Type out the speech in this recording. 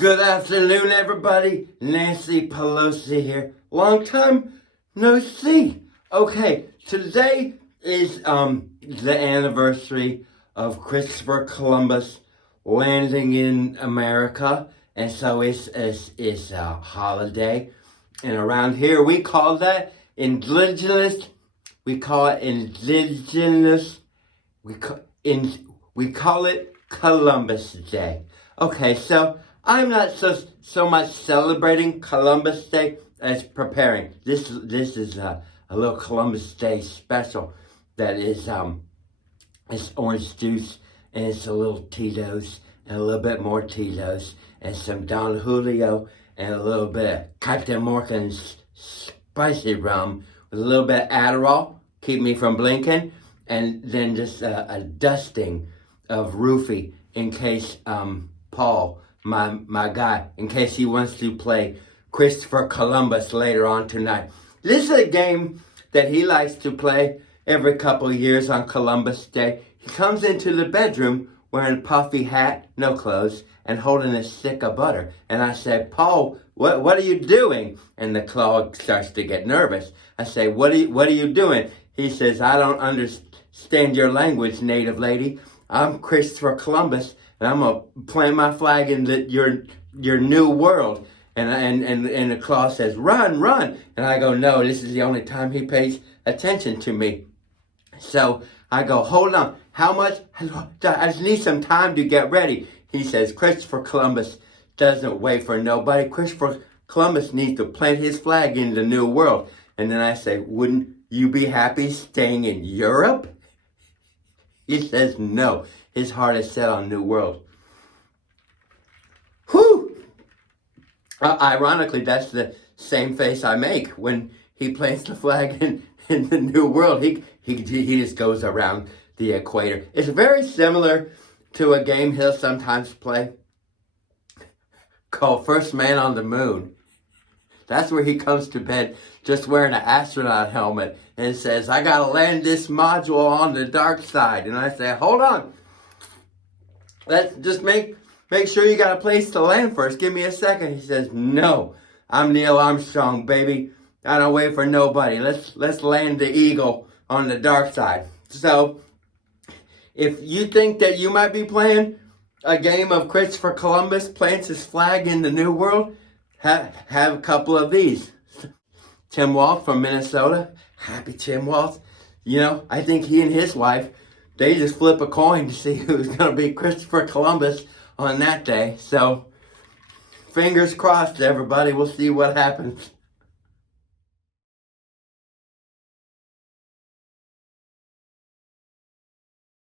Good afternoon, everybody. Nancy Pelosi here. Long time no see. Okay, today is the anniversary of Christopher Columbus landing in America, and so it's a holiday. And around here, we call that indigenous. We call it indigenous. We call it Columbus Day. Okay, so I'm not so much celebrating Columbus Day as preparing. This is a little Columbus Day special that is it's orange juice, and it's a little Tito's and a little bit more Tito's and some Don Julio and a little bit of Captain Morgan's spicy rum with a little bit of Adderall, keep me from blinking, and then just a dusting of roofie in case Paul, my guy, in case he wants to play Christopher Columbus later on tonight. This is a game that he likes to play every couple of years on Columbus Day. He comes into the bedroom wearing a puffy hat, no clothes, and holding a stick of butter. And I said, Paul, what are you doing? And the claw starts to get nervous. I say, what are you doing? He says, I don't understand your language, native lady. I'm Christopher Columbus, and I'm gonna plant my flag in your new world. And the claw says, run. And I go, no, this is the only time he pays attention to me. So I go, hold on, how much? I just need some time to get ready. He says, Christopher Columbus doesn't wait for nobody. Christopher Columbus needs to plant his flag in the new world. And then I say, wouldn't you be happy staying in Europe? He says, no, his heart is set on New World. Whew! Ironically, that's the same face I make when he plants the flag in the New World. He just goes around the equator. It's very similar to a game he'll sometimes play called First Man on the Moon. That's where he comes to bed just wearing an astronaut helmet and says, I gotta land this module on the dark side. And I say, hold on. Let's just make sure you got a place to land first. Give me a second. He says, no, I'm Neil Armstrong, baby. I don't wait for nobody. Let's land the eagle on the dark side. So if you think that you might be playing a game of Christopher Columbus plants his flag in the new world, have a couple of these. Tim Waltz from Minnesota. Happy Tim Waltz. You know, I think he and his wife, they just flip a coin to see who's going to be Christopher Columbus on that day. So, fingers crossed, everybody. We'll see what happens.